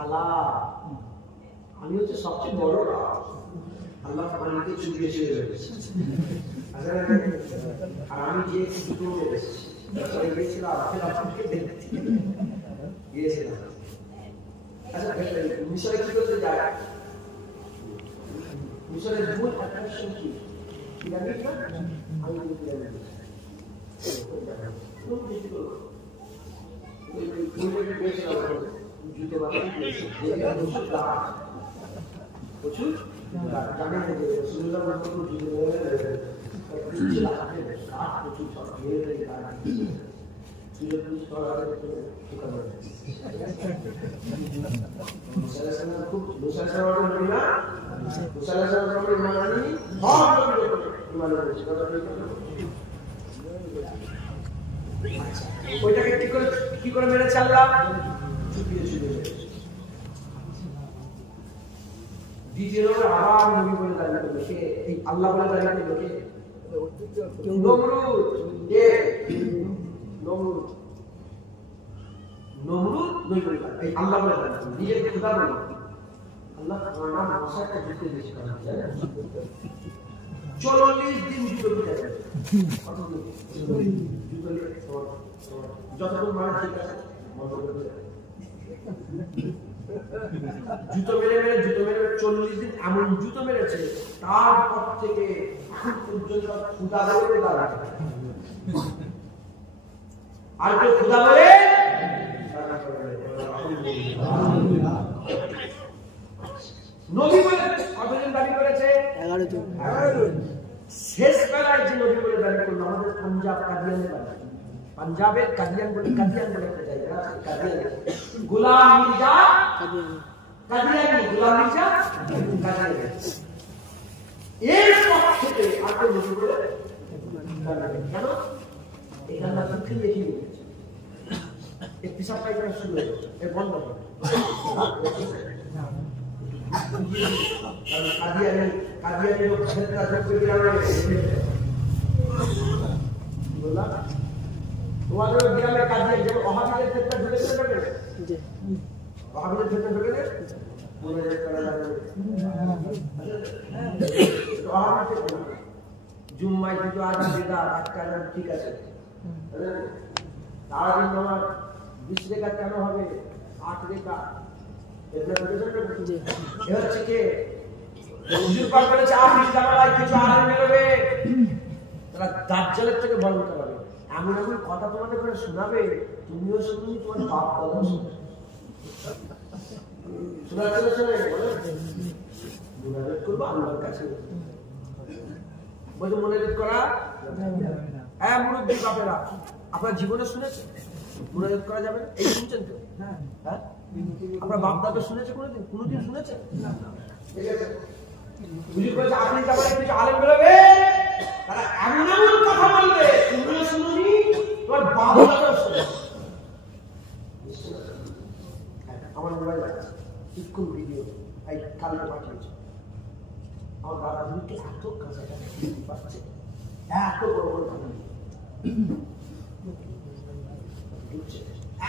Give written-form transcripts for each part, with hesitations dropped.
আলা আমি হচ্ছে সবচেয়ে বড় আল্লাহ পানিতে চুপিয়ে চলে গেছে আর আমি যে দুটো গিয়েছিলাম আচ্ছা মিশরে কি করতে যায় মিশরের মূল অ্যাট্রাকশন কি পিরামিড না আমি পিরামিড জুতো প্রচুর জানেন যে সুন্দর ওইটাকে কি করে মেরে চাললাম দ্বিতীয় নম্বর আবার নবী বলে দাঁড়িয়ে করলো সে এই আল্লাহ বলে দাঁড়িয়ে করলো কে নমরুদ নবী বলে এই আল্লাহ বলে দাঁড়িয়ে নিজের খোদা বলে আল্লাহ নাম মশাটা জিতে দিয়েছে 40 দিন জুতো পিটা যায় যতক্ষণ মানে ঠিক আছে জুতো মেরে 40 দিন এমন জুতো মেরেছে তারপর থেকে এখন পর্যন্ত খুদা বলে দাঁড়ায় আর কেউ খুদা বলে নবী বলে কতজন দাবি করেছে 11 জন শেষ বেলায় যে নবী বলে দাবি করলো আমাদের পাঞ্জাবের কাদিয়ান বলে একটা জায়গা কাদিয়ান গোলাম মির্জা কাদিয়ানি গোলাম মির্জা কাদিয়ানি এর পক্ষ থেকে আগে নবী বলে কেন এখানে আপনি লিখে দিয়েছেন এই পিসাব পায়খানা শুরু হয়ে গেছে এর বন্ধ হবে কাদিয়ানি লোক ক্ষেত্রে ঢুকতে গেলে বললাম তোমাদের গ্রামে কাদিয়ান যেমন ওহাবিদের ক্ষেত্রে ঢুকেছে ওহাবিদের ক্ষেত্রে ঢুকেছে জুম্মায় দুটো আজান দিদা একটা আজান ঠিক আছে সারাদিন আমার 20 রেখা কেন হবে 8 রেখা হচ্ছে কে হুজুর পাক বলেছে আফিস জামালায় কিছু আলেম বেরোবে তারা দাজ্জালের থেকে ভয়ঙ্কর হবে এমন এমন কথা তোমাদের করে শোনাবে তুমিও শুনবি তোমার বাপ দাদা শুনবে শোনাতে বলে মুনাজাত করবো আল্লাহর কাছে বলছে মুনাজাত করা হ্যাঁ মুরব্বী বাপেরা আপনার জীবনে শুনেছেন মুনাজাত করা যাবে না এই শুনছেন তো হ্যাঁ আপনার বাপ দাদা শুনেছে কোনোদিন শুনেছে ঠিক আছে হুজুর বলছে আপনি যাবেন কিছু আলেম বেরোবে তারা এমন এমন কথা বলবে তুমিও শুনুনি তোমার বাপ দাদাও শুনে আমার মোবাইল আছে কিছুক্ষণ ভিডিও এই কালকে পাঠিয়েছে আমার দাদা হুজুরকে এত কাছাকাছি পাচ্ছে এত বড় বড় কথা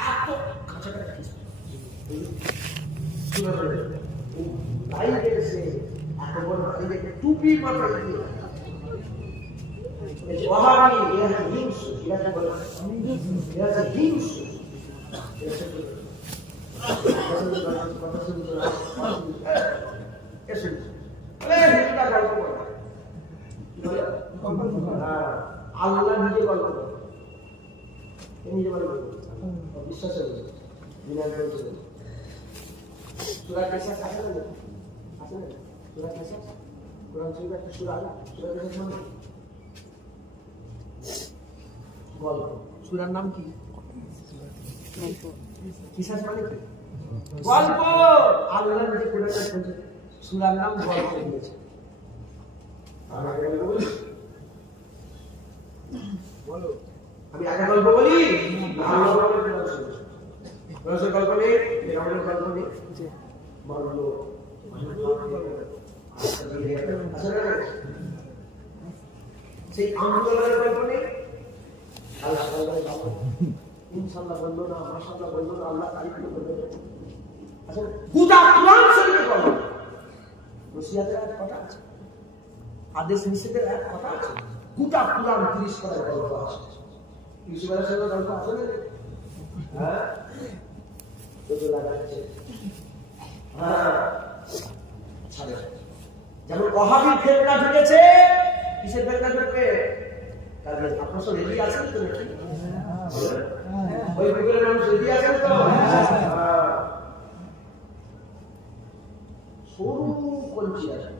এত কাছাকাছি টুপি মাথায় দিয়ে ওয়াহাবি এরা হিংসু এরা বলে এরা হিংসু আল্লাহ নিজে গল্প নিজে গল্প বিশ্বাস সূরা কাসাস আছে না সূরা কাসাস কোরআন শরীফে একটা সূরা আছে সূরা কাসাস মানে গল্প সূরার নাম কি কিসাস মানে কি গল্প আল্লাহ নিজে কোরআনে বলেছে সূরার নাম গল্প দিয়েছে বলো আমি আগে গল্প বলি আল্লাহ বলে রসের গল্প নেই রামের গল্প নেই বললো সেই আন্দোলনের গল্প নেই ইনশাল্লাহ বললো না মাশাআল্লাহ বললো না আল্লাহ তারিফ করবে গোটা কোরআন শরীফে বলে নসিহতের এক কথা আছে, আদেশ নিষেধের এক কথা আছে, গোটা কোরআন 30 পারার গল্প আছে। 30 পারার সঙ্গে গল্প আছে না? হ্যাঁ, তো লাগাচ্ছে। হ্যাঁ, ছাড়ে। যেমন ওয়াহাবীর ফিতনা ঢুকেছে, কিসের ফিতনা ঢুকবে? তাহলে আপনারা সব রেডি আছেন তো? ওই যুগের মানুষ রেডি আছেন তো? সরু কঞ্চি আছে।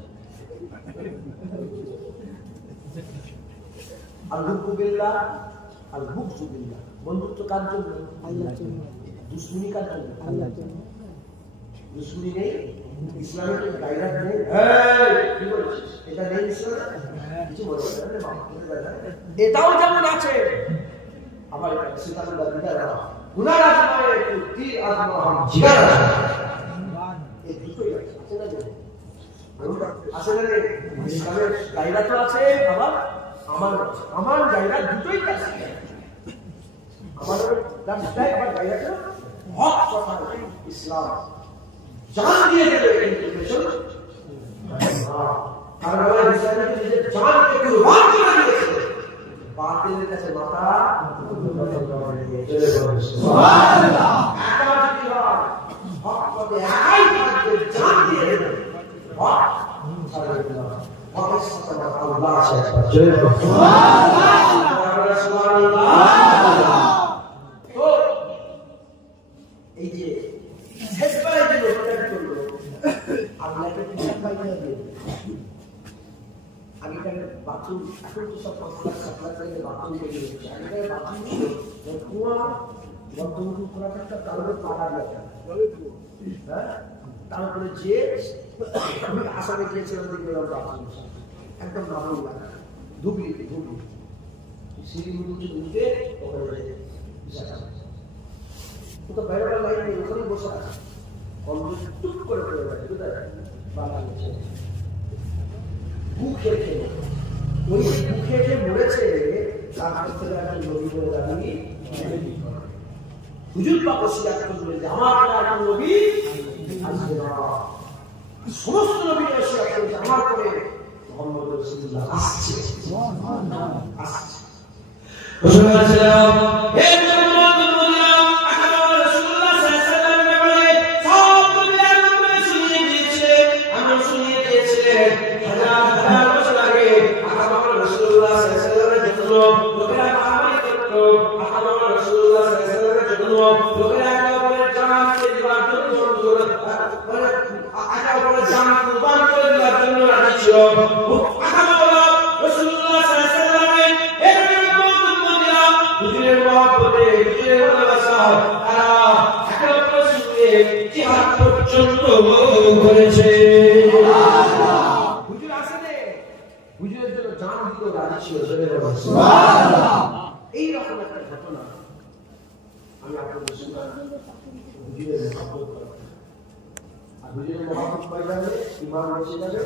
আল-হুব্বুবিল্লাহ, আল-বুগযুবিল্লাহ। বন্ধুত্ব কার জন্য? আল্লাহর জন্য। দুশমনি কার জন্য? আল্লাহর জন্য। দুশমনি নেই, ইসলামের গায়রাত নেই। কি বলছিস? এটা নেই ইসলামে? কিছু বলছে না বাবা। এটাও যেমন আছে, আমার সিতানুল্লাহ বিদারা গুনাহ আছে, তুই আত্মা জিগার আছে। এই দুটোই আছে, আছে না? আসলে ইসলামের গায়রাত আছে, আবার আমার গায়রাত দুটোই আছে। আমাদের দাবিটাই আবার গায়রাত হক কথা, ইসলাম জান দিয়ে দেবে ইনফরমেশন। আর আমাদের ইসলামে নিজের জানকে কুরবান করে দিয়েছে, বাতিলের কাছে মাথা সুবহানাল্লাহ। একাধিক হক পথে একাই থাকবে, জান দিয়ে দেবে। হক সারাদিন হকের সাথে আল্লাহ আছে, সুবহানাল্লাহ সুবহানাল্লাহ। তো এই যে শেষবারে যে লোকটা করলো, আল্লাহকে কিছু পাইতে দিয়ে আগেকার বাথরুম, এখন তো সব সাপ্লাই করে বাথরুম তৈরি হচ্ছে। আগেকার বাথরুম ছিল কুয়া, বর্তমানে করা একটা কারণে পাড়া গেছে। হ্যাঁ, তারপরে যে আমি আসামে গিয়েছিলাম, দেখলাম বাথরুম একদম ভালো লাগে, ধুবলি সিঁড়িগুলো উঠে ওখানে তো বাইরে লাইন নেই, ওখানে বসে আছে, অলরেডি টুক করে পড়ে গেছে। কোথায়? বাংলাদেশে বুকে খেয়ে, ওই বুকে খেয়ে মরেছে। তার হাত থেকে একটা নবী বলে দাবি, হুজুর পাক ওসিয়ত করলেন যে আমার একটা নবী আসবে না। সমস্ত নবী ওসিয়ত করেছে, আমার পরে মুহাম্মদ রাসূলুল্লাহ আসছে। আসছে রাসূলুল্লাহ সাল্লাল্লাহু হে মুহাম্মদ রাসূলুল্লাহ সাল্লাল্লাহু আলাইহি সব দুনিয়ার লোকরা শুনিয়ে দিয়েছে, আমরা শুনিয়ে দিয়েছিলেন। হাজার বছর আগে আকামার রাসূলুল্লাহ সাল্লাল্লাহু আলাইহি জন্য লোকেরা মারামারি করত, আকামার রাসূলুল্লাহ সাল্লাল্লাহু আলাইহি জন্য লোকেরা একেবারে জানকে দিবার জন্য একেবারে জান কুরবান করে দেওয়ার জন্য রাজি ছিল। আকামার রাসূলুল্লাহ সাল্লাল্লাহু আলাইহি হুজুরের মহব্বতে, হুজুরের ভালোবাসায় তারা একে অপরের সঙ্গে জিহাদ পর্যন্ত করেছে। হুজুর আসলে হুজুরের জন্য জান দিতে রাজি ছিল। সুবহানাল্লাহ। এই রকম একটা ঘটনা আমি আপনাদের শোনাই। হুজুরের মহব্বত করা, আর হুজুরের মহব্বত পাই যাবে, ঈমান বেঁচে যাবে,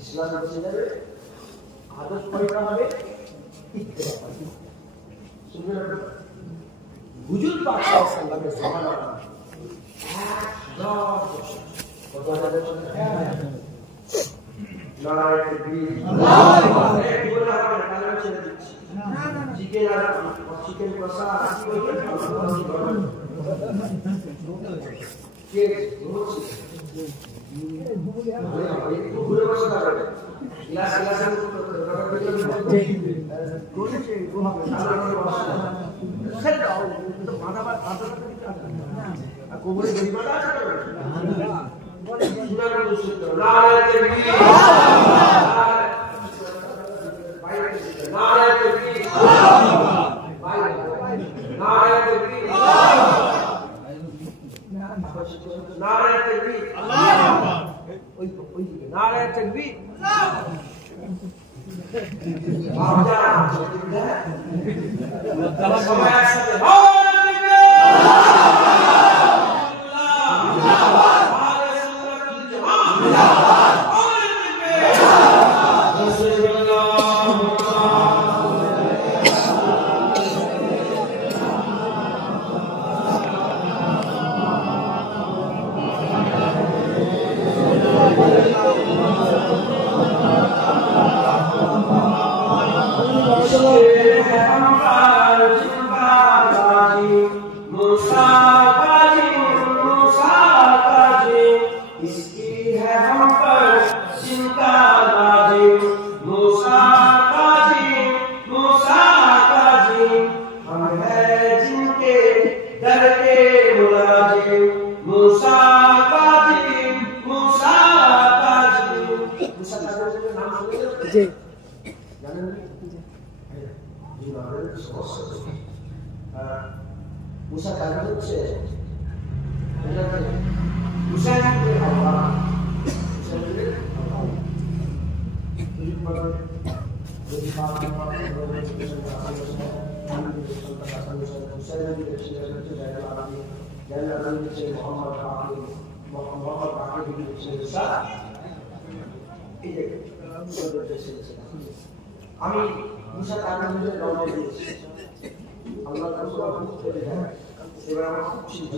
ইসলাম বেঁচে যাবে, আদর্শ পয়দা হবে, ইত্তেবা হবে। হুজুর পাক সাল্লাল্লাহু আলাইহি ওয়াসাল্লাম 10 বছর কত হাজার বছর লড়াই তাকবীর, আল্লাহু আকবার। এই বলে আমরা কালাম ছেড়ে দিচ্ছি। চিকেন আর চিকেন কষা কি বলবেন? কে বলছি ঘুরে বসে থাকবে, গ্লাস গ্লাসের কোমরে গরিমাটা আছে, নারায়ে তাকবীর, নারায়ে তাকবীর, নারায়ে তাকবীর, নারায়ে তাকবীর, আল্লাহু আকবার। ওই নারায়ে তাকবীর, সবাই একসাথে আমি মুসা তাকে রওনা দিয়েছি আল্লাহ তাআলা করে দেয় এবার আমার খুব চিন্তা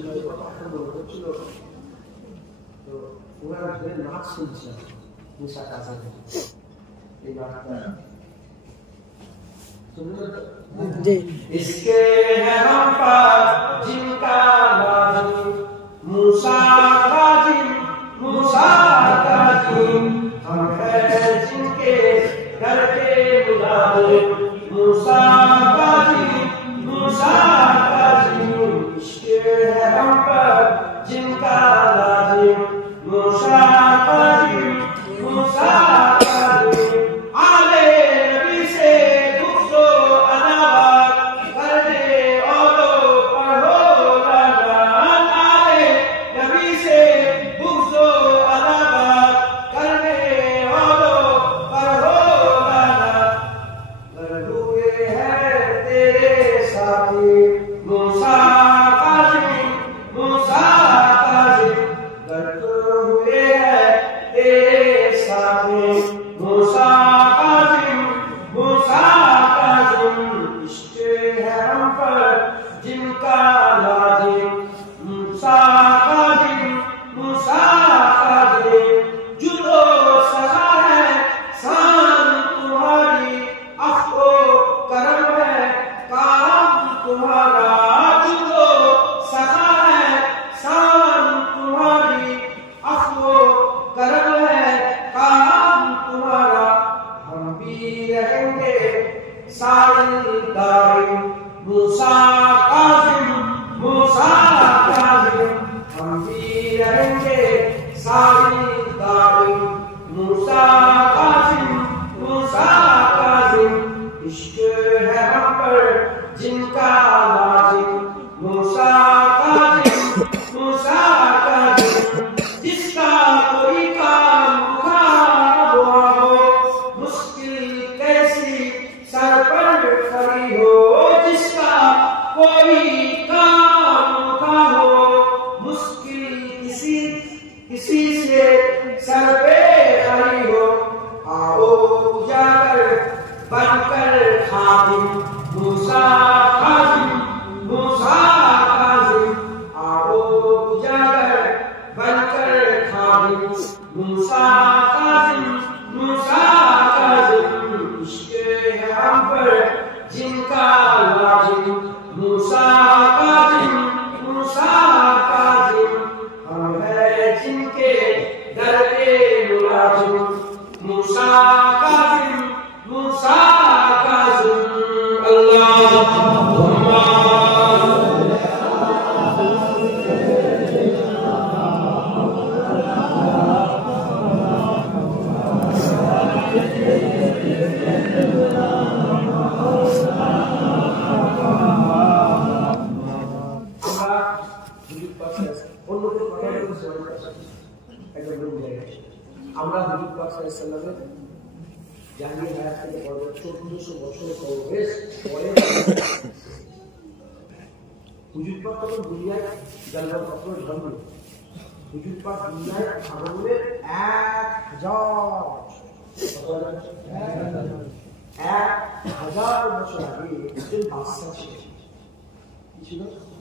হচ্ছিল তো ওরা ধরে নাচ শুনছে মুসা কাছে এই গানটা जी इसके हैं हम पर जिनका लाजिम मूसा का जिम हम हैं जिनके घर के मुलाजिम मूसा का जिम इसके हैं हम पर जिनका लाजिम मूसा का जिम आले नबी से गुफ्तो अनावत करने औरों पर हो रजान आले नबी से गुफ्तो अनावत करने औरों पर हो रजान हुए हैं तेरे साथी मूसा काज़िम हुए हैं तेरे साथी मूसा काज़िम इश्क़ है हम पर जिनका लाजिम मूसा काज़िम जुदो सखा है शान तुम्हारी अफ़्वो करम है काम तुम्हारा जुदो सखा है शान तुम्हारी अफ़्वो करम है काम तुम्हारा हम भी रहेंगे साइदारी मूसा काज़िम हम भी रहेंगे साइदारी मूसा काज़िम इश्क़ है हम पर जिनका लाजिम मूसा काज़िम जिसका कोई काम खराब हुआ हो मुश्किल कैसी सर पर खड़ी हो जिसका कोई काम खराब हो मुश्किल किसी से सर पे खड़ी हो आओ उजागर बनकर खादिम मूसा काज़िम आओ उजागर बनकर खादिम मूसा काज़िम इश्क़ है हम पर जिनका लाजिम मूसा काज़िम हम हैं जिनके दर के मुलाजिम मूसा काज़िम अल्लाहुम्मा আমরা হুজুর পাক সাল্লাল্লাহু আলাইহি ওয়াসাল্লামের জাহিলি হায়াত থেকে 1400 বছর পরে হুজুর পাক তখন দুনিয়ায় জন্মের পর জন্ম হুজুর পাক দুনিয়ায় আগমনের 1000 বছর আগে একজন বাদশা ছিলেন কি ছিল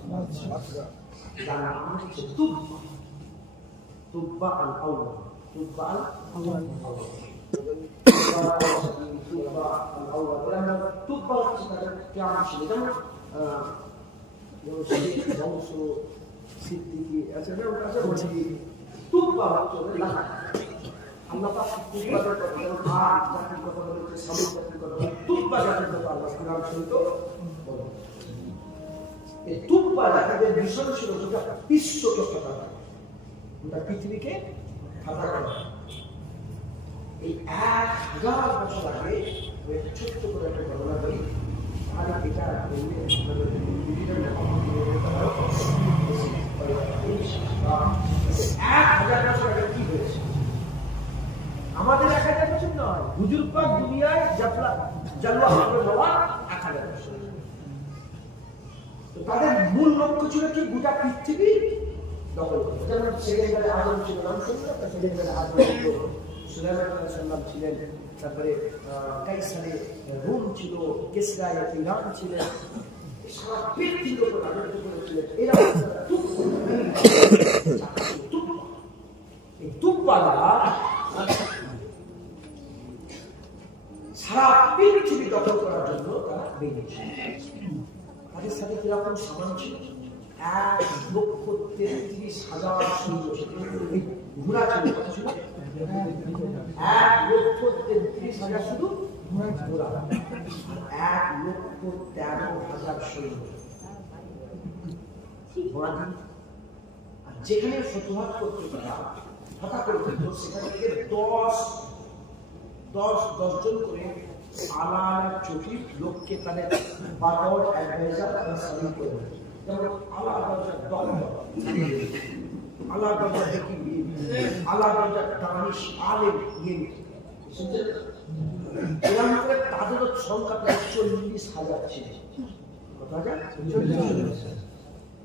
বাদশা যার নাম হচ্ছে তুব্বা আল-আউয়াল তুব্বা হচ্ছে তাদের কেমন ছিল যেমন বংশ সিদ্দিকি আছে তুব্বা হচ্ছে আল্লাহ পাক তুব্বা জাতির কথা বলেছে সামুদ জাতির কথা তুব্বা জাতির কথা আল্লাহ কোরআন শরীফে বলে এই তুব্বা জাতিদের মিশন ছিল যেটা বিশ্বকে ঠান্ডা করা গোটা পৃথিবীকে ঠান্ডা করা এই 1000 বছর আগে ছোট্ট করে একটা ঘটনা বলি আর এটা বললে বিভিন্ন কি হয়েছে আমাদের 1000 বছর নয় হুজুর পাক দুনিয়ায় জালুয়া হবে বাবা 1000 বছর। তাদের মূল লক্ষ্য ছিল কি গোটা পৃথিবী দখল করা। যেমন সেকেন্ডারে আজম ছিল, নাম শুনলেন? সেকেন্ডারে আজম ছিল, সুলাইমান আলাইহিস সালাম ছিলেন, তারপরে কাইসারে রোম ছিল, কিসরা ইরান ছিলেন, সারা পৃথিবীর উপর রাজত্ব করেছিলেন। এরা এই তুপ্পালা সারা পৃথিবী দখল করার জন্য তারা বেরিয়েছে। তাদের সাথে কিরকম সামান ছিল? 1,33,000 সৈন্য ঘোড়া ছিল। কত ছিল? 1,33,000 শুধু ঘোড়া, 1,13,000 সৈন্য। যেখানে ফতুহাত করতে তারা হত্যা করে দিত, সেখান থেকে 10 জন করে আলাদা চটির লোককে তাদের বাদর অ্যাডভাইজার তারা সামিল করে দেয়। যেমন আলাদা আলাদা দেখি আলাদা দানিশ আলেম এরকম করে তাদেরও সংখ্যা প্রায় 40,000 ছিল। কত হাজার?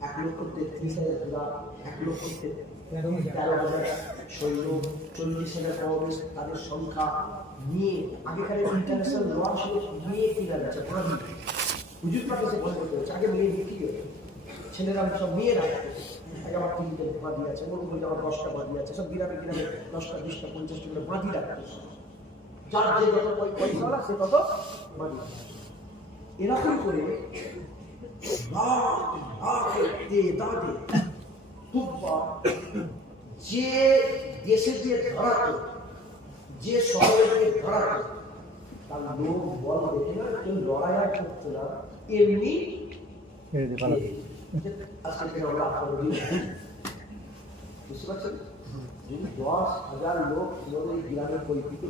1,33,000 ঘোড়া, 1,13,000 সৈন্য, 40,000 কওমি, তাদের সংখ্যা নিয়ে আগেকার ইন্টারন্যাশনাল ল ছিল মেয়ে কিনা যাচ্ছে হুজুর পাকে সে বন্ধ করেছে। আগে মেয়ে বিক্রি হতো, ছেলেরা সব মেয়েরা আগে আমার 3টে বাঁধি আছে, বলুন বলতে আমার 10টা বাঁধি আছে, সব গ্রামে গ্রামে 10টা 20টা 50টা করে বাঁধি রাখতো। যার যে যত পয়সাওয়ালা সে তত বাঁধি। এরকম করে যে দেশে যে ধরাতো, যে শহরে যে ধরাতো, তার লোক বল দেখে না কেউ লড়াই আর করতো না, এমনি বুঝতে পারছেন? যদি 10,000 লোক গ্রামের পরিস্থিতি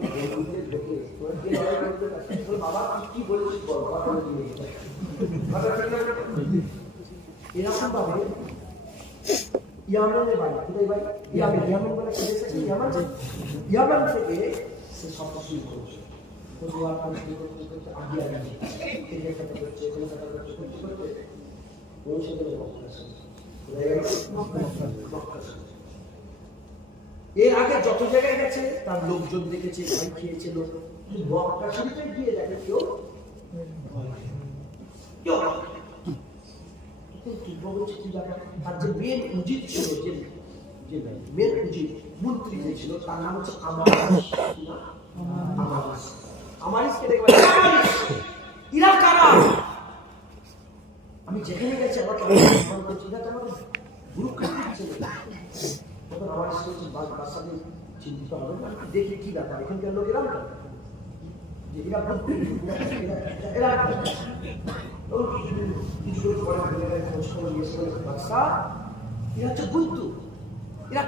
বাবা কি বলেছিস বল, এরকম ভাবে ইয়ামেনের বাড়ি, কোথায় বাড়ি? ইয়ামেন বলে ইয়ামান থেকে সে সব শুরু করেছে। এর আগে যত জায়গায় গেছে তার লোকজন দেখেছে, ভাই খেয়েছে লোক, মক্কা শরীফে গিয়ে দেখে কেউ আর যে মেন উজিত ছিল, যে মেন উজিত মন্ত্রী যে ছিল তার নাম হচ্ছে আমারিসকে দেখবে ইরা কারা? আমি যেখানে গেছি আমাকে সম্মান করছি, এটা আমার গ্রুপ কাটছে। তখন আমারিস বলছি বাচ্চাদের চিন্তিত হবে না, দেখি কি ব্যাপার এখানকার লোক এরাম যে এরা এরা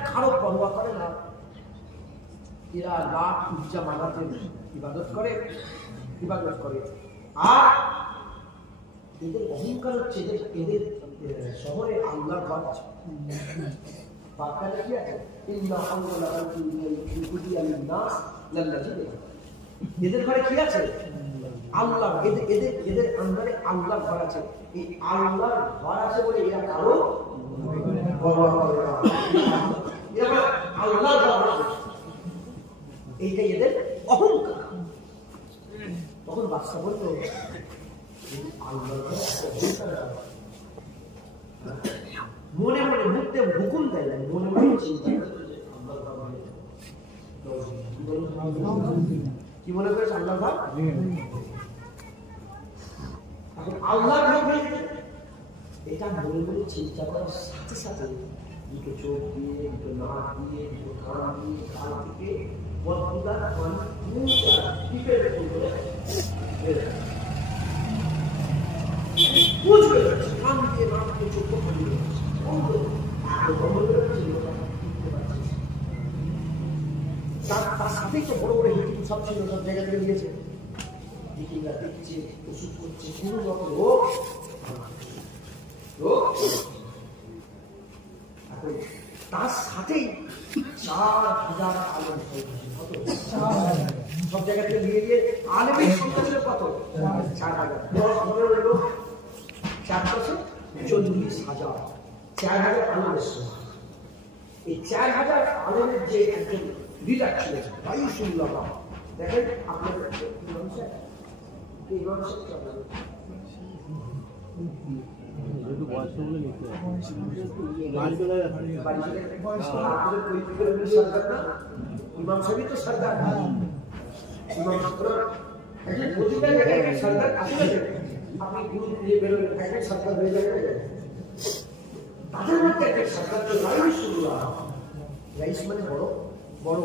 কারো পরোয়া করে না, এরা লাখ পূজা মানাতে ইবাদত করে। আর এদের অহংকার হচ্ছে এদের শহরে আল্লাহর ঘর আছে, বাক্যাটা কি আছে? এদের ঘরে কি আছে? আল্লাহ। এদের আন্দারে আল্লাহর ঘর আছে। এই আল্লাহর ঘর আছে বলে এরা কারো আল্লাহর ঘর আছে, এইটাই এদের অহংকার। তখন বাদশা বলতো আল্লাহর ঘর মনে মনে মুখতে হুকুম দেয় না, মনে মনে চিন্তা কি মনে করেছে আল্লাহ ঘর? এখন আল্লাহ ঘর এটা মনে মনে চিন্তা করার সাথে সাথে দুটো চোখ দিয়ে, দুটো নাক দিয়ে, দুটো কান দিয়ে, কান থেকে বুঝবে কান দিয়ে নাক দিয়ে চোখ তার সাথেই তো বড় বড় হিটিং সব ছিল, সব জায়গা থেকে নিয়েছে, হিটিংরা দেখছে, ওষুধ করছে, কোনো রকম রোগ। তার সাথেই 4,000 আলেম কত? 4,000। সব জায়গা থেকে নিয়ে আলেমের সংখ্যা ছিল কত? 4,000। 4,40,000। 4,000 আলেমের সংখ্যা। এই 4,000 আলেমের যে একজন লিডার ছিলেন রাইসুল্লাহ, দেখেন আপনাদের ইমাম সাহেব তো সরদার, ইমাম প্রতিটা জায়গায় সরদার আসলে আপনি গুরু দিয়ে বেরোলেন একটা সরকার হয়ে যাবে। তাদের মধ্যে একটা সরকার তো রাইসুল্লাহ, রাইস মানে বড় বড়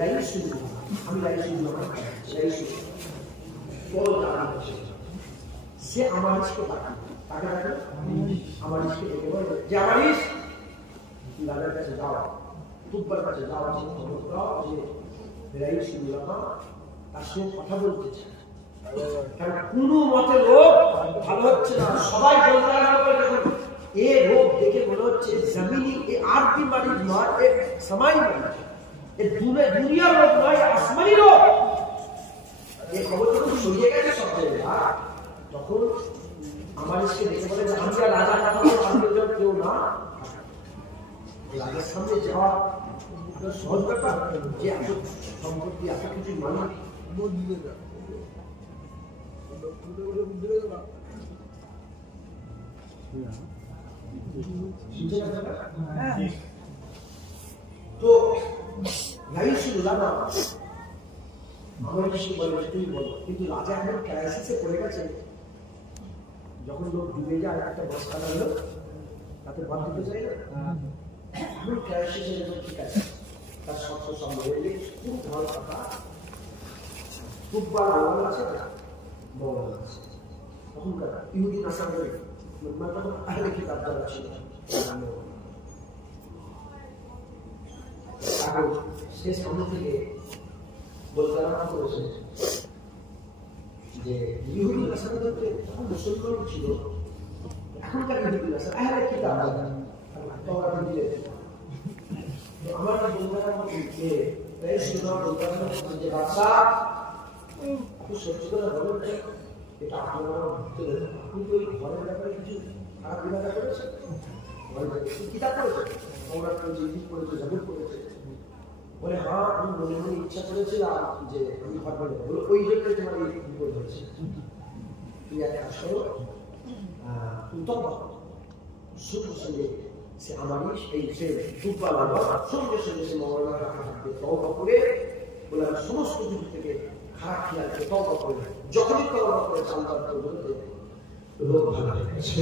রাইসুল্লাহ, আমি রাইসুল্লাহ বড় দাঁড়া হচ্ছে। সে আমার ইসকে তাকান, তাকে রাখে আমার ইসকে ডেকে বলে যে আমার ইস দাদার কাছে যাওয়া, তুব্বার কাছে যাওয়া, যে রাইসুল্লাহ তার সঙ্গে কথা বলতে চায়। কারণ কোনো মতে লোক ভালো হচ্ছে না, সবাই বলতে এ রোগ দেখে মনে হচ্ছে জমিনি এ আরবি মাটির নয়, এ সমাই মাটি, এ দুনিয়ার রোগ নয়, আসমানি রোগ। এই খবর যখন ছড়িয়ে গেছে সব জায়গায়, তখন আমার ইসকে দেখে বলে যে আমরা রাজা কথা বলতে কেউ না, রাজার সামনে যাওয়া সহজ ব্যাপার, যে এত সম্পত্তি এত কিছু মালিক তো রাইসুল্লাহ আমার কিছু বলে তুই বল, কিন্তু রাজা এখন ক্রাইসিসে পড়ে গেছে। যখন লোক ডুবে যায় একটা বস্তা হলো তাতে বাদ দিতে চাই না, এখন ক্রাইসিসে ঠিক আছে, তার শর্ত সম্বন্ধে খুব ভালো কথা, খুব বড় আছে বড় আছে। তখনকার ইহুদি নাসারের তখন আহলে কিতাব যারা ছিল শেষ অন্য থেকে বলতে আরম্ভ করেছে যে ইহুদি নাসারদের তখন মুসলমান ছিল, এখনকার ইহুদি নাসার আহলে কিতাব আমার বলতে যে বাচ্চা আপনি সত্যি করে বলেন এটা আপনারা ভুলতে দেন, আপনি তো এই ঘরের ব্যাপারে কিছু খারাপ বিভাগা করেছেন, কিতাব করেছে, আমরা জিনিস করেছে, জমিন করেছে, বলে হ্যাঁ আমি মনে মনে ইচ্ছা করেছিলাম যে আমি ঘর বানাবো, বলে ওই জন্য তোমার এই বিপদ হয়েছে। তুই এক কাজ করো, সঙ্গে সঙ্গে সে আমারই এই সে দুব্বা লাগা সঙ্গে সঙ্গে সে মঙ্গলবার তওবা করে বলে আমি সমস্ত কিছু থেকে খারাপ খেয়ালকে তওবা করে, যখনই তওবা করে চালবার করবো রোগ ভালো হয়ে গেছে।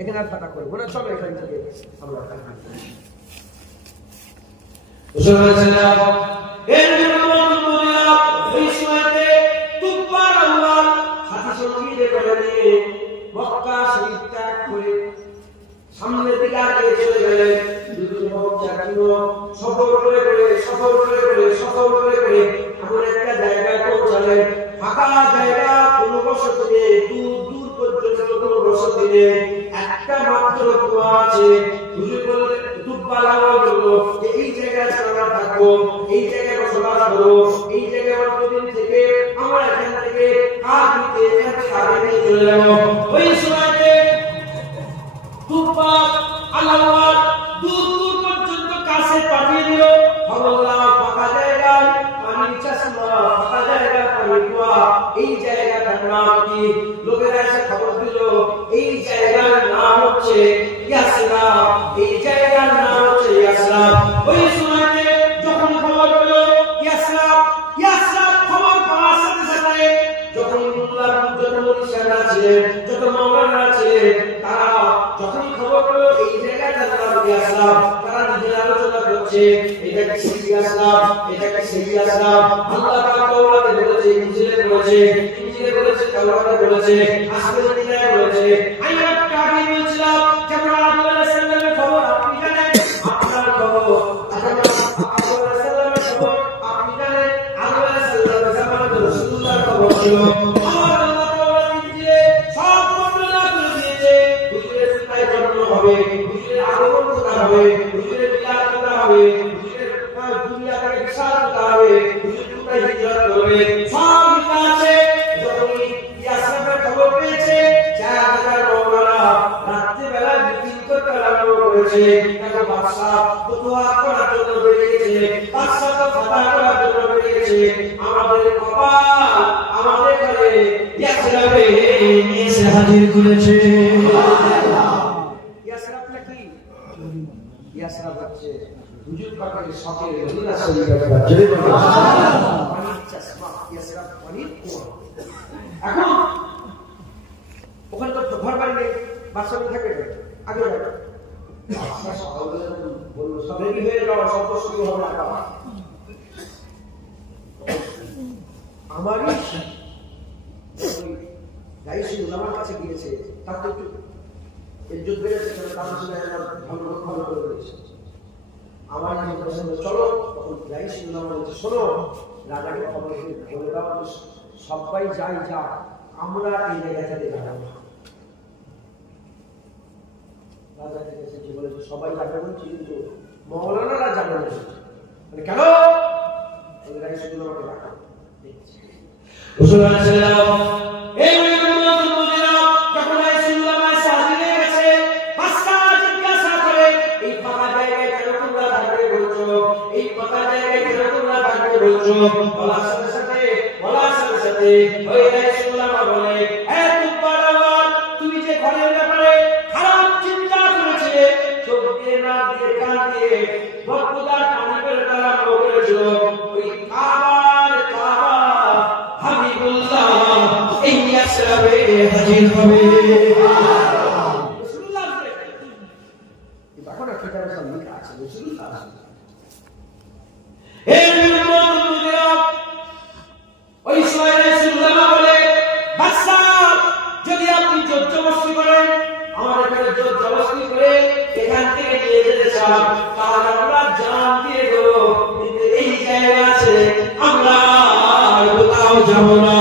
এখানে আর কথা করবো না, চলো এখান থেকে আমরা মক্কা শরীফ ত্যাগ করে সামনের দিকে আগে চলে গেলেন। সফর করে এমন একটা জায়গায় পৌঁছালেন, ফাঁকা জায়গা, কোনো বসতি নেই, দূর দূর পর্যন্ত কোনো বসতি নেই, একটা মাত্র কুয়া আছে। যে এই জায়গায় আমরা থাকবো, এই জায়গায় বসবাস করবো, এই জায়গায় অল্পদিন থেকে আমরা এখান থেকে কাজ দিতে নিয়ে চলে যাবো। ওই সময়তে আল্লাহ দূর দূর পর্যন্ত কাছে পাঠিয়ে দিল। ফাঁকা জায়গায় পানি চাষমা, ফাঁকা জায়গায় পানি কুয়া, এই জায়গাটার নাম কি? লোকেরা এসে খবর দিল এই জায়গার নাম হচ্ছে ইয়াসরাব, এই জায়গার নাম হচ্ছে ইয়াসরাব। ওই সময়তে যখন খবর পেল ইয়াসরাব, খবর পাওয়ার সাথে সাথে যখন যত মনীষীরা ছিলেন, যত মাওলানা ছিলেন, তারা যখন খবর পেল এই জায়গাটার নাম ইয়াসরাব, তারা নিজেরা আলোচনা করছে এটা কি সেই ইয়াসরাব, এটা কি সেই ইয়াসরাব। আল্লাহ পাক তাওরাতে বলেছে, ইনজিলে বলেছে, তাওরাতে বলেছে, আসমানে কিতাবে বলেছে। আমি একটা আগে বলছিলাম যেমন আদম আলাইহিস সালামের খবর আপনি জানেন, আপনার খবর আদম আলাইহিস সালামের খবর আপনি জানেন, আদম আলাইহিস সালামের জামানাতে রাসূলুল্লাহর খবর ছিল। আমার আল্লাহ তাওরাত ইনজিলে সব বর্ণনা করে দিয়েছে, বুঝলে তাই জন্ম হবে হবে, হুজুরের আগমন কোথায় হবে, হুজুরের মিলাদ কোথায় হবে, হুজুরের দুনিয়া থেকে বিশাল কোথায় হবে, হুজুর কোথায় হিজরত করবে, সব লেখা আছে। যখনই ইয়াসরাফের খবর পেয়েছে 4000 মাওলানা রাত্রিবেলা মিটিং করতে আরম্ভ করেছে। এখন বাদশা ফতোয়া করার জন্য বেরিয়েছে, বাদশা তো ফাতা করার জন্য বেরিয়েছে। আমাদের কপাল আমাদের ঘরে ইয়াসরাফে এসে হাজির করেছে। ইয়াসরাফটা কি? ইয়াসরাফ হচ্ছে হুজুর পাকের শখের মদিনা শরীফের জেলে পানির চশমা, ইয়াসরাফ পানির কুয়া। এখন ওখানে তো ঘর বাড়ি নেই, বাচ্চা থাকে আগে যাবে বললো সব রেডি হয়ে যাওয়া, সব শুরু হবে না। আমারই দায়িত্ব আমার কাছে গিয়েছে, তার তো একটু ইজ্জত বেড়েছে, তার সঙ্গে ভালো করে দিয়েছে। আমার চলো, তখন দায়িত্ব আমার বলছে শোনো, রাজাকে খবর বলে দাও সবাই যাই যা, আমরা এই জায়গাটাতে যাবো। রাজা থেকে বলেছে সবাই যাবে বলছি, কিন্তু মৌলানারা যাবে না। মানে কেন? দায়িত্ব আমাকে রাখা রসুল সাল্লাল্লাহু আলাইহি যখন রাসূলুল্লাহ সাহাবীদের কাছে বাদশা জিজ্ঞাসা করে এই ফাঁকা জায়গায় কেন তোমরা থাকবে বলছো, এই ফাঁকা জায়গায় কেন তোমরা থাকবে বলছো, বলার সাথে সাথে ওই রাসূলুল্লাহ বলে হে তুব্বারাওয়ার, তুমি যে ঘরের ব্যাপারে খারাপ চিন্তা করেছিলে, চোখ দিয়ে না দিয়ে কান দিয়ে বক্তদার পানি করে তারা করেছিল, ওই কাবা হাবিবুল্লাহ এই ইয়াসরাবে হাজির হবে। রাসূলুল্লাহ এখন একটা কথা লেখা আছে, রাসূলুল্লাহ হে মুমিনুরা, ওই সময় রাসূলুল্লাহ বলে বাদশা যদি আপনি জোর জবরদস্তি করেন, আমার এখানে জোর জবরদস্তি করে এখান থেকে নিয়ে যেতে চান, তাহলে আমরা জান দিয়ে দেব, কিন্তু এই জায়গা আছে আমরা কোথাও যাব না।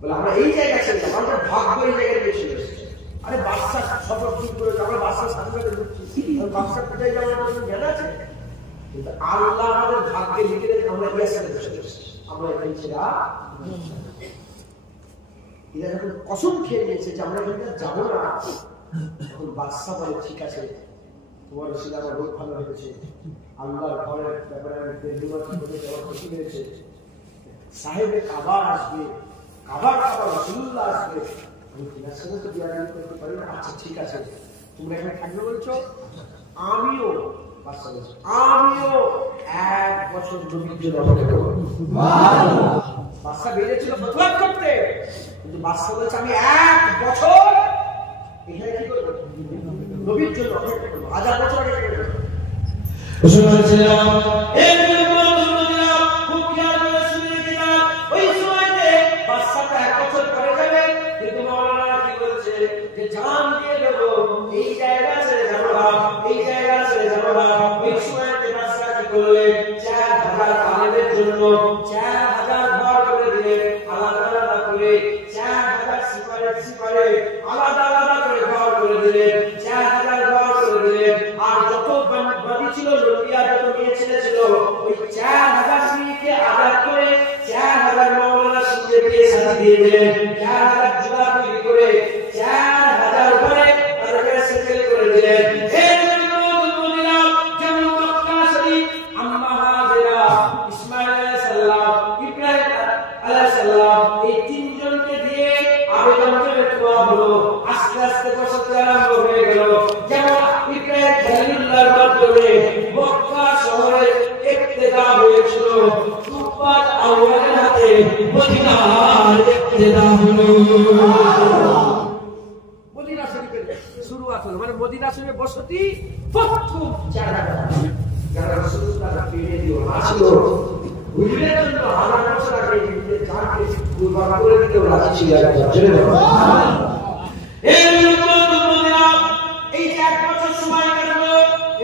বলে আমরা এই জায়গা ছেড়ে যাবো, আমরা ভাগ্য এই জায়গায় নিয়ে চলে এসেছি। আরে বাদশা সফর ঠিক করে আমরা বাদশার সাথে ঢুকছি, বাদশা কোথায় যাবো আমাদের জানা আছে, কিন্তু আল্লাহ আমাদের ভাগ্যে লিখে রেখে আমরা ইয়াসরাফে বসে এসেছি, আমরা এখানে ছেড়ে এরা যখন কসম খেয়ে নিয়েছে যে আমরা এখানে যাবো না, তখন বাদশা বলে ঠিক আছে, তোমার রসিদ আমার রোগ ভালো হয়েছে, আল্লাহর ঘরের ব্যাপারে খুশি হয়েছে, সাহেবে কাবা আসবে, কাবার রাসূলুল্লাহ আসবে, আমি তোমার সাথে তো বিয়ার করতে পারি না। আচ্ছা ঠিক আছে, তোমরা এখানে থাকবে বলছো, আমিও আমিও 1 বছর নবীর জন্য অপেক্ষা করব। বাদশা বেরিয়েছিল ফতোয়া করতে, কিন্তু বাদশা বলেছে আমি 1 বছর এখানে কি করব, নবীর জন্য অপেক্ষা করব, 1000 বছর আগে করব। রাসূলুল্লাহ সাল্লাল্লাহু আলাইহি ওয়াসাল্লাম খুব খেয়াল করে শুনে গেলেন, ওই সময়তে বাদশাটা 1 বছর পরে যাবে, কিন্তু মাওলানা কি বলছে যে জান দিয়ে দেব, এই জায়গা ছেড়ে যাব না, এই জায়গা ছেড়ে যাব না। ওই সময়তে বাদশা কি করলেন, 4000 আলেমের জন্য 4000 ঘর করে দিলেন, আলাদা আলাদা করে 4000 সিপারে আলাদা আলাদা করে ঘর করে দিলেন, 4000 ঘর করে দিলেন। আর যত বাদী ছিল, লুটিয়া যত মেয়ে ছেলে ছিল, ওই 4000 মেয়েকে আজাদ করে 4000 মাওলানা সঙ্গে বিয়ে শাদী দিয়ে দিলেন, 4000 জুয়া তৈরি করে 4000 ঘরে তাদেরকে সেটেল করে দিলেন। এই তিনজনকে দিয়ে আবেদনের দোয়া হলো, আস্তে আস্তে বসাতে আরম্ভ হয়ে গেল। যেমন ইব্রাহিম খলিলুল্লাহর মাধ্যমে মক্কা শহরে ইক্তেদা হয়েছিল, তুফাত আউয়ালের হাতে মদিনার ইক্তেদা হলো। মদিনা শরীফের শুরুয়াত হলো, মানে মদিনা শরীফে বসতি প্রথম জায়গা যারা রাসূলুল্লাহ পেয়ে দিও আসল হুজুরের জন্য হাজার বছর আগে নিজের জানকে কুরবান করে দিতে রাজি ছিল। এই 1 বছর সময় কাটলো,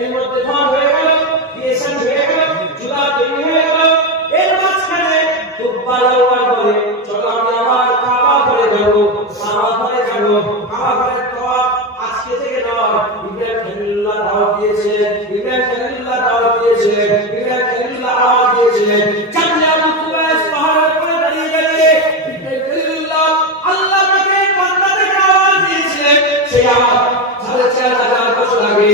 এর মধ্যে ঘর হয়ে গেল, বিয়েশন হয়ে গেল, জুলা তৈরি হয়ে গেল। এর মাঝখানে খুব ভালো বলে চলো আমি আবার কাবা করে যাবো, কাবা ঘরে যাব কাবা ঘরের তওয়াফ আজকে থেকে নয় ইব্রাহিম খলিলুল্লাহ দাওয়াত দিয়েছিলেন ইব্রাহিম খলিলুল্লাহ দাওয়াত দিয়েছিলেন ইব্রাহিম খলিলুল্লাহ আওয়াজ দিয়েছিলেন জান্নাত আবু কুবাইস পাহাড়ের উপরে দাঁড়িয়ে গেলে ইব্রাহিম খলিলুল্লাহ আল্লাহ পাকে বান্দা থেকে আওয়াজ দিয়েছিলেন সেই আওয়াজ 4,500 বছর আগে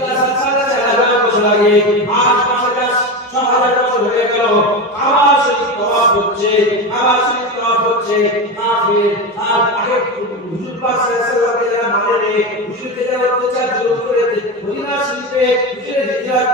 4,500 বছর আগে আজ 5,000 বছর হয়ে গেল কাবা শরীফ তওয়াফ হচ্ছে কাবা শরীফ তওয়াফ হচ্ছে কাফির আর আগে হুজুর পাক সাল্লাল্লাহু আলাইহি ওয়াসাল্লাম মানে হুজুরকে যারা অত্যাচার জুলুম করে মদিনা শরীফে হুজুর হিজরত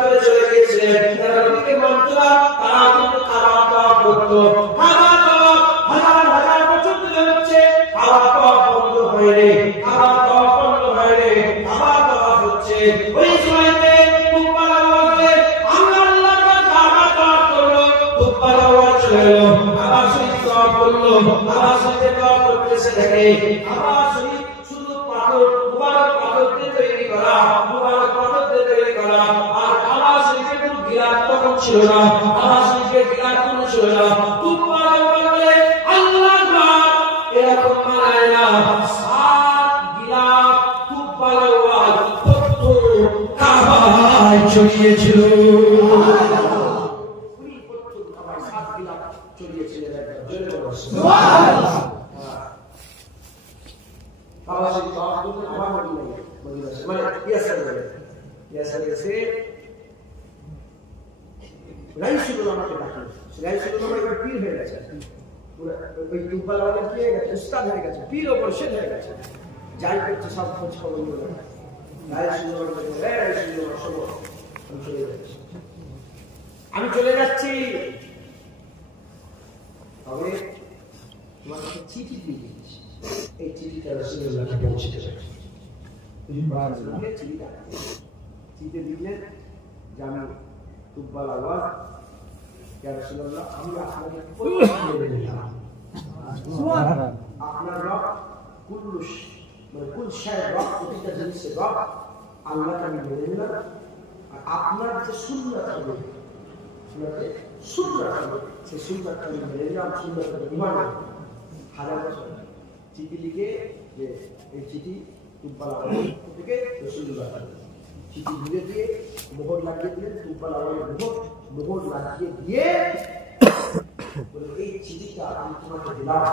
করে চলে গিয়েছিলেন তারা নবীকে মানত না তারা কিন্তু কাবা তওয়াফ করত কাবা তওয়াফ হাজার হাজার বছর ধরে হচ্ছে কাবা তওয়াফ বন্ধ হয়নি কাবা তওয়াফ বন্ধ হয়নি কাবা তওয়াফ হচ্ছে ওই সময়তে কুব্বার আওয়াজে আমরা আল্লাহর কাবা তওয়াফ করলো কুব্বার আওয়াজ চলে এলো কাবা শরীফ তওয়াফ করলো কাবা শরীফে তওয়াফ করতেছে দেখে কাবা শরীফ শুধু পাথর মুবারক পাথর দিয়ে তৈরি করা মুবারক পাথর দিয়ে তৈরি করা আর কাবা শরীফে কোনো গিলাফ তখন ছিল না কাবা শরীফে গিলাফ কোনো ছিল না কুব্বার আওয়াজ বলে আল্লাহর ঘর এরকম মানায় না সাত গিলাফ কুব্বার আওয়াজ কত কাবায় ছড়িয়েছিল উনি কত কাবায় সাত গিলাফ ছড়িয়েছিলেন জোরে বলো সুবহানাল্লাহ কাবা শরীফ তওয়াফ করতে আবার মদিনা মানে ইয়াসার গেছে রাইসুল উলামাকে ডাকলেন রাইসুল উলামা এবার পীর হয়ে গেছে ওই কুব্বার আওয়াজ কি হয়ে গেছে উস্তাদ হয়ে গেছে পীর ও মুর্শিদ হয়ে গেছে যাই করছে সব খোঁজ খবর নিয়ে আমি চলে যাচ্ছি তবে তোমার চিঠি দিয়ে দিচ্ছি এই চিঠিটা রাসূলুল্লাহকে পৌঁছে দেবে চিঠি দিলেন যে আমি কুব্বার আওয়াজ ইয়া রাসূলুল্লাহ আমি আপনাকে আপনার রব কুল্লুশ মানে কুল শায় রব প্রতিটা জিনিসের রব আল্লাহকে আমি মেনে নিলাম আর আপনার যে সুন্নাত হবে সুন্নাত হবে সেই সুন্নাতকে আমি মেনে নিলাম সুন্নাতকে ইমান হাজার বছর চিঠি লিখে যে এই চিঠি কুব্বার আওয়াজ থেকে রাসূলুল্লাহ চিঠি লিখে দিয়ে মোহর লাগিয়ে দিলেন কুব্বার আওয়াজের মোহর লাগিয়ে দিয়ে এই চিঠিটা আমি তোমাকে দিলাম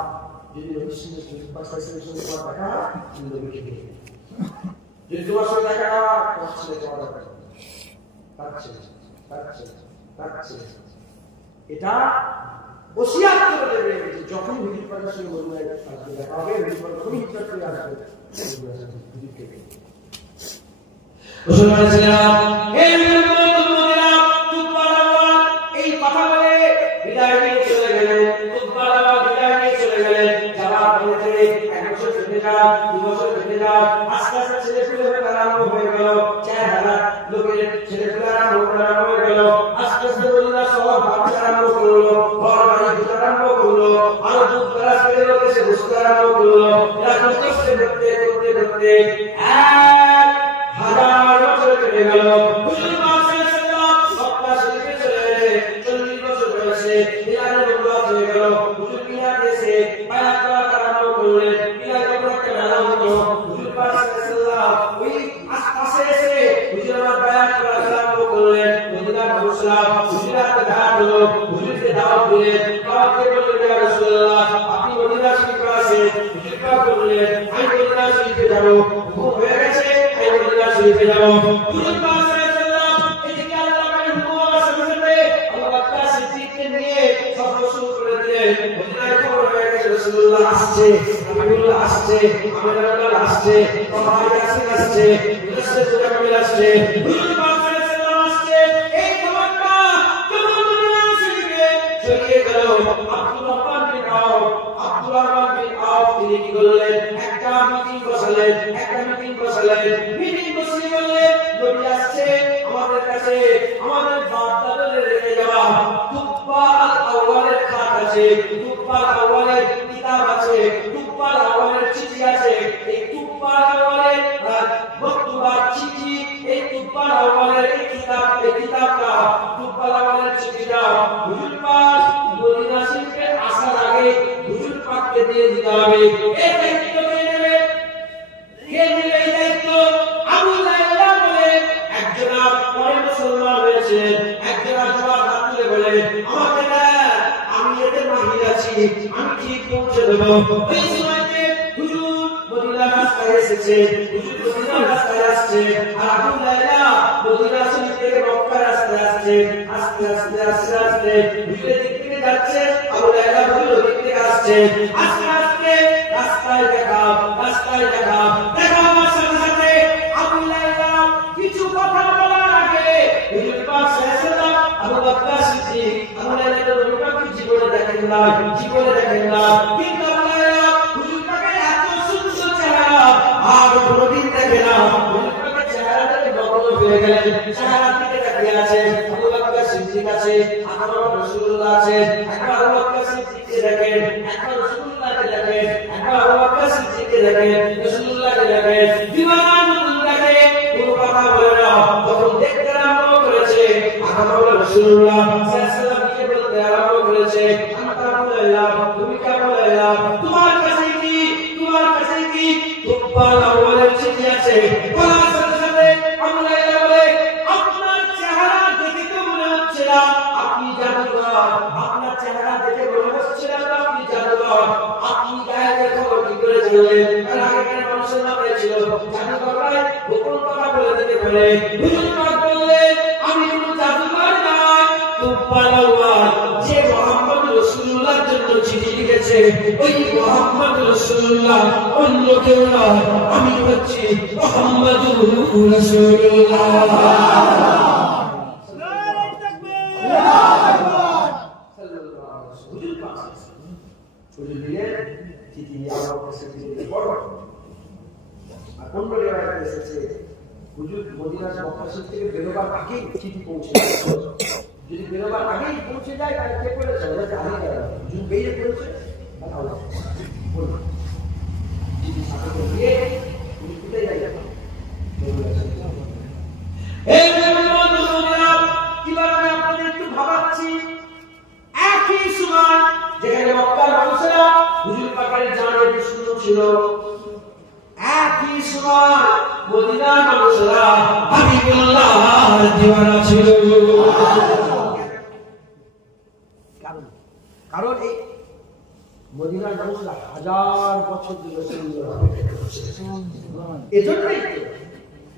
যদি নবীর সঙ্গে তোমার দেখা তুমি নবীকে দেখে যদি তোমার সঙ্গে দেখা তোমার ছেলে তোমার কাটছে এটা ওসিয়াত করে দেবে যে যখন হুজুর পাকের সঙ্গে মদিনায় আসবে দেখা হবে হুজুর পাক যখন হিজরত করে আসবে হুজুরকে দেখে রাসূলুল্লাহ সাল্লাল্লাহু আলাইহি ওয়াসাল্লাম কুব্বার আওয়াজ এই কথা বলে বিদায় নিয়ে চলে গেলেন কুব্বার আওয়াজ বিদায় নিয়ে চলে গেলেন যাওয়ার পথে এক বছর কেটে যায় 2 বছর কেটে যায় আস্তে আস্তে ছেলেপুলে আরম্ভ হয়ে গেল 4,000 লোকের ছেলেপুলে আরম্ভ হয়ে গেল আস্তে আস্তে মদিনা শহর ভাবতে আরম্ভ করলো ঘর বাড়ি দিতে আরম্ভ করলো আর দুধ গ্লাস পেয়ে লোকে সে বসতে আরম্ভ করলো এরা করতে করতে 1,000 বছর কেটে গেল হুজুর পাক সাল্লাল্লাহু মক্কা শরীফে চলে এলেন 40 বছর বয়সে মিলাদের বন্ধ হয়ে গেল হুজুর মিলাদ এসে বায়াত করা আরম্ভ করলেন মিলাদ যখন একটা মেলা হতো হুজুর পাক সাল্লাল্লাহু ওই আশপাশে এসে হুজুর আমার বায়াত করা আরম্ভ করলেন মদিনা পৌঁছলাম হুজুরকে দাওয়াত হলো হুজুরকে দাওয়াত দিলেন দাওয়াত দিয়ে বললেন ইয়া রাসূলুল্লাহ আপনি মদিনা শরীফে আসেন হুজুর পাক বললেন আমি মদিনা শরীফে যাব হুকুম হয়ে গেছে আমি মদিনা শরীফে যাব হুজুর পাক সাল্লাল্লাহু এদিকে আল্লাহ পাকের হুকুম আসে আল্লাহ পাক সিদ্দিককে নিয়ে সফর শুরু করে দিলেন মদিনায় খবর হয়ে গেছে রাসূলুল্লাহ আসছে হাবিবুল্লাহ আসছে আমিরুল্লাহ আসছে তাহাই আসছে মুসলিম কামিল আসছে হুজুর পাক সাল্লাল্লাহু আসছে এই খবরটা যখন মদিনা শরীফে ছড়িয়ে গেল আব্দুর রহমান বিন আওফ তিনি কি করলেন একটা মিটিং বসালেন মিটিং বসে বললেন নবী আসছে আমাদের কাছে আমাদের বাপ দাদাদের রেখে যাওয়া কুব্বার আওয়ালের খাত আছে কুব্বার আওয়ালের কিতাব আছে কুব্বার আওয়ালের চিঠি আছে এই কুব্বার আওয়ালের বক্তব্য চিঠি এই কুব্বার আওয়ালের এই কিতাবটা কুব্বার আওয়ালের চিঠিটা হুজুর পাক মদিনা শরীফে আসার আগে হুজুর পাককে দিয়ে দিতে হবে এই দায়িত্ব কে নেবে? কে নেবে এই দায়িত্ব? আবু লাইলা বলে একজন পরে মুসলমান হয়েছে, একজন জবাব তুলে বলে আমাকে দেন, আমি এতে মাহির আছি, আমি ঠিক পৌঁছে দেবো। ওই সময়তে হুজুর মদিনার রাস্তায় এসেছে, হুজুর মদিনার রাস্তায় আসছে, আর আবু লাইলা মদিনা শরীফ থেকে মক্কার রাস্তায় আসছে। আস্তে আস্তে আস্তে আস্তে হুজুরের দিক থেকে যাচ্ছে, আবু লাইলা হুজুরের দিক থেকে আসছে। আস্তে আস্তে রাস্তায় দেখা আমার সাথে সাথে আবু লাইলা কিছু কথা বলার আগে হুজুর পাক সাল্লাল্লাহু আলাইহি ওয়াসাল্লাম আবু বকর সিদ্দিক আবু লাইলা তো নবী পাক জীবনে দেখেন না, কিন্তু আবু লাইলা হুজুর পাকের এত সুন্দর চেহারা আর কোনদিন দেখে না। হুজুর পাকের চেহারাটাকে নকল হয়ে গেলেন, চেহারার দিকে তাকিয়ে আছে, আবু বকর সিদ্দিক আছে, আমার রাসূলুল্লাহ আছে, একবার আবু বকর সিদ্দিককে দেখেন, একবার রাসূলুল্লাহকে দেখেন, একবার আবু বকর সিদ্দিককে দেখেন, রাসূলুল্লাহকে দেখেন, দিওয়ান দেখে কোনো কথা বলে না। যখন দেখতে আরম্ভ করেছে আমার রাসূলুল্লাহ সাল্লাল্লাহু আলাইহি ওয়াসাল্লাম কে বলতে আরম্ভ করেছে, আনতা আবু লাইলা, তুমি কে আবু লাইলা, তোমার কাছে কি তোমার আওয়ালের চিঠি আছে? বলার সাথে সাথে আবু লাইলা বলে আপনার চেহারা দেখে তো মনে হচ্ছে না আপনি জাদুকর, আপনার চেহারা দেখে মনে হচ্ছে না আপনি জাদুকর, আপনি গায়েবের খবর কি করে জানলেন? কারণ আগেকার মানুষের নামে ছিল জাদুকররা গোপন কথা বলে দিতে পারে। হুজুর পাক বললেন আমি কোনো জাদুকর নই, সুবহানাল্লাহ, যে মুহাম্মদ রাসূলুল্লাহর জন্য চিঠি লিখেছে ওই মুহাম্মদ রাসূলুল্লাহ, অন্য কেউ নয়, আমি হচ্ছি মুহাম্মদুর রাসূলুল্লাহ। চিঠি পৌঁছে যদি বেরোবার আগেই পৌঁছে যায় তাহলে কে করেছে? যদি বেরিয়ে পড়েছে চিঠি সাথে দিয়ে কোথায় যাই কিভাবে আপনাদের একটু ভাবাচ্ছি। একই সময় যেখানে মক্কার মানুষেরা হুজুর পাকের জানের দুশমন ছিল, একই সময় মদিনার মানুষেরা হাবিবুল্লাহর দিওয়ানা ছিল। কারণ এই মদিনার মানুষরা হাজার বছর ধরে এজন্যই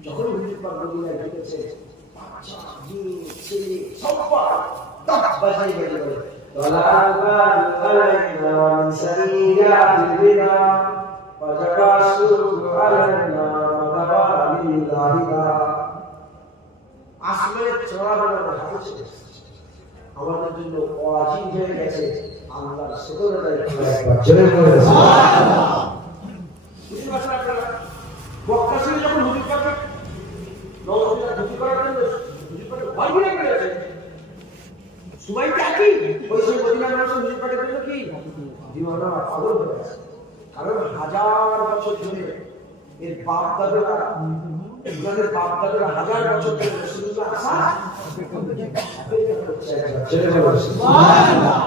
যখন হুজুর পাক মদিনায় ঢুকেছে বাচ্চা মেয়ে ছেলে সবাই দাঁত বাজাই বাজাই আসলে চড়াবেলা হাসছে আমাদের জন্য অজীব হয়ে গেছে। আল্লাহর শুকর আদায় করে একবার জোরে বলে সুবহানাল্লাহ। বুঝতে পারছেন আপনারা? মক্কা ছিল যখন হুজুর পাক নওয়াজুল্লাহ দুটি করার জন্য হুজুর পাক ভয় পেয়ে গেছে। সময়টা কি ওই সেই মদিনার মানুষ হুজুর পাকের জন্য কি দিওয়ানা পাগল হয়ে গেছে। কারণ হাজার বছর ধরে এর বাপ দাদারা ওনাদের বাপ দাদারা হাজার বছর ধরে রাসূলুল্লাহ আসা অপেক্ষা করছে। জোরে বলে সুবহানাল্লাহ।